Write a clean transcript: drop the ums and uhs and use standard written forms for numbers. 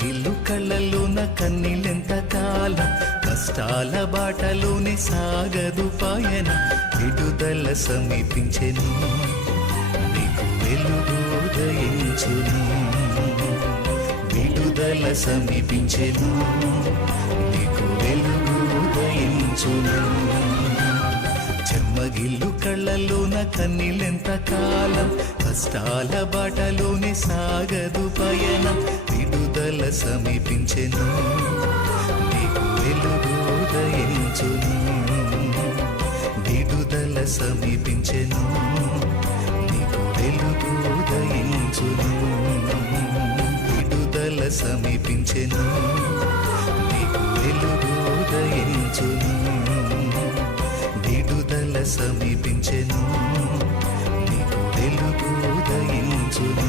చెమ్మగిల్లు కళ్ళలోన కన్నీళ్ళెంత కాలం, కష్టాల బాటలోనే సాగదు పాయన, విడుదల సమీపించెను, నీకు వెలుగు ఉదయించును, విడుదల సమీపించెను, నీకు వెలుగు ఉదయించును. చెమ్మగిల్లు కళ్ళలోన కన్నీళ్ళెంత కాలం, కష్టాల బాటలోనే సాగదు పయనం, విడుదల సమీపించెను, నీకు వెలుగు ఉదయించును, విడుదల సమీపించెను, నీకు వెలుగు ఉదయించును, విడుదల సమీపించెను, నీకు వెలుగు ఉదయించును, విడుదల సమీపించెను, నీకు వెలుగు ఉదయించును.